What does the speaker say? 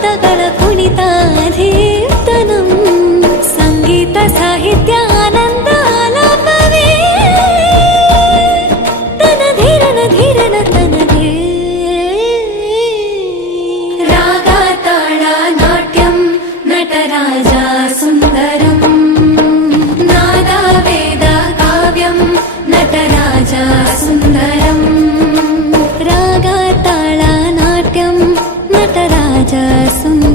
ಪದಗಳ ಕುಣಿತಾಧೀರ್ತನಂ ಸಂಗೀತ ಸಾಹಿತ್ಯ ಆನಂದ ಆಲಾಪವೇ ತನ ಧೀರನ ಧೀರನ ತನದೇ ರಾಗ ತಾಳ ನಾಟ್ಯಂ ನಟರಾಜ ಸುಂದರಂ ನಾದ ವೇದ ಕಾವ್ಯಂ ನಟರಾಜ ಸುಂದರಂ ರಾಗ ತಾಳ ನಾಟ್ಯಂ ನಟರಾಜ ಸುಂದರಂ